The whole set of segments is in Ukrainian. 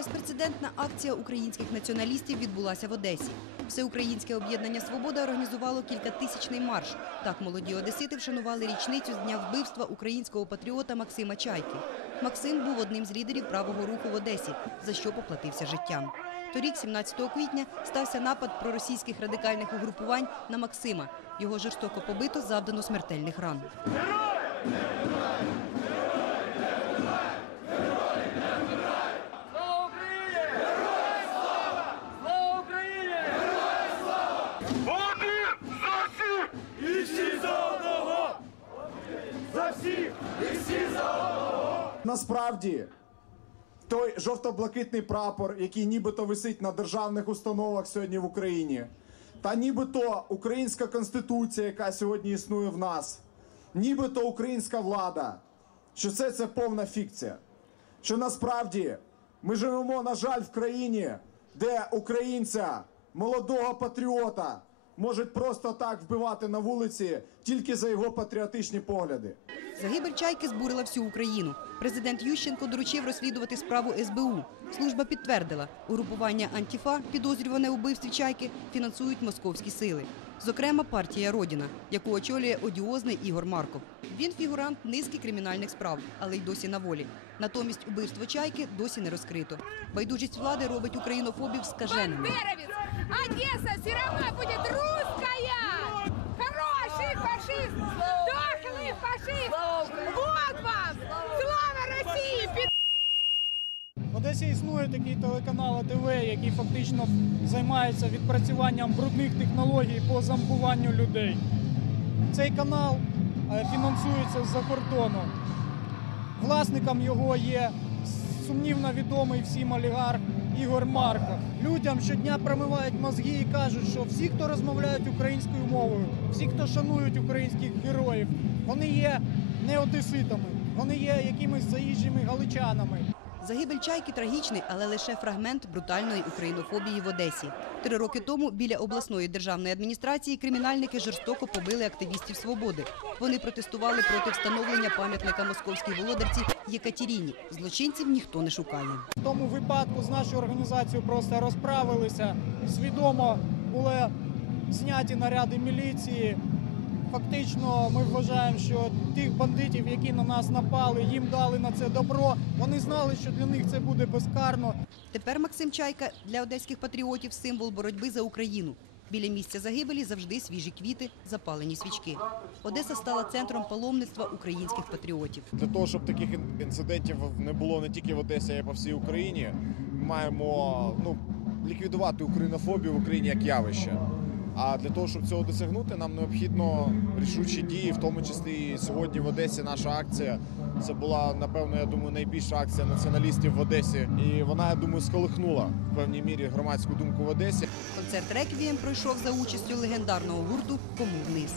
Безпрецедентна акція українських націоналістів відбулася в Одесі. Всеукраїнське об'єднання Свобода організувало кількатисячний марш. Так молоді одесити вшанували річницю з дня вбивства українського патріота Максима Чайки. Максим був одним з лідерів правого руху в Одесі, за що поплатився життям. Торік, 17 квітня, стався напад проросійських радикальних угрупувань на Максима. Його жорстоко побито, завдано смертельних ран. Слава Україні! Героям слава! Слава Україні! Один за всіх і всі за одного! За всіх і всі за одного! Насправді, той жовто-блакитний прапор, який нібито висить на державних установах сьогодні в Україні, та нібито українська конституція, яка сьогодні існує в нас, нібито українська влада, що це, це повна фікція. Що насправді ми живемо, на жаль, в країні, де українця, молодого патріота, можуть просто так вбивати на вулиці тільки за його патріотичні погляди. Загибель чайки збурила всю Україну. Президент Ющенко доручив розслідувати справу СБУ. Служба підтвердила, угрупування Антіфа, підозрюване у вбивстві чайки, фінансують московські сили. Зокрема, партія Родіна, яку очолює одіозний Ігор Марков. Він фігурант низки кримінальних справ, але й досі на волі. Натомість убивство чайки досі не розкрито. Байдужість влади робить українофобів скаженими. Бандеровец! Одесса все равно Фашист! Вот вам! Слава пи***! В Одесі існує такий телеканал АТВ, який фактично займається відпрацюванням брудних технологій по замбуванню людей. Цей канал е, фінансується з-за кордону. Власником його є сумнівно відомий всім олігарх Ігор Марков. Людям щодня промивають мозги і кажуть, що всі, хто розмовляють українською мовою, всі, хто шанують українських героїв, вони є не одеситами, вони є якимись заїжджими галичанами. Загибель чайки трагічний, але лише фрагмент брутальної українофобії в Одесі. Три роки тому біля обласної державної адміністрації кримінальники жорстоко побили активістів свободи. Вони протестували проти встановлення пам'ятника московській володарці Єкатеріні. Злочинців ніхто не шукає. В тому випадку з нашою організацією просто розправилися. Свідомо були зняті наряди міліції. Фактично, ми вважаємо, що тих бандитів, які на нас напали, їм дали на це добро. Вони знали, що для них це буде безкарно. Тепер Максим Чайка для одеських патріотів символ боротьби за Україну. Біля місця загибелі завжди свіжі квіти, запалені свічки. Одеса стала центром паломництва українських патріотів. Для того, щоб таких інцидентів не було не тільки в Одесі, а й по всій Україні, маємо ну, ліквідувати українофобію в Україні як явище. А для того, щоб цього досягнути, нам необхідно рішучі дії, в тому числі і сьогодні в Одесі наша акція. Це була, напевно, я думаю, найбільша акція націоналістів в Одесі. І вона, я думаю, сколихнула в певній мірі громадську думку в Одесі. Концерт «Реквієм» пройшов за участю легендарного гурту Кому вниз.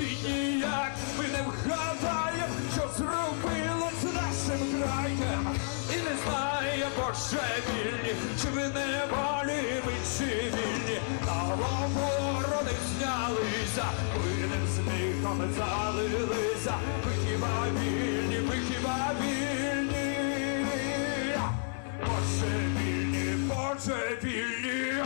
І ніяк ми не вгадаємо, що зробило з нашим краєм. І не знає божевільні, чи ви не волі залилися, ми хіба вільні, ми хіба вільні, Боже вільні, Боже вільні.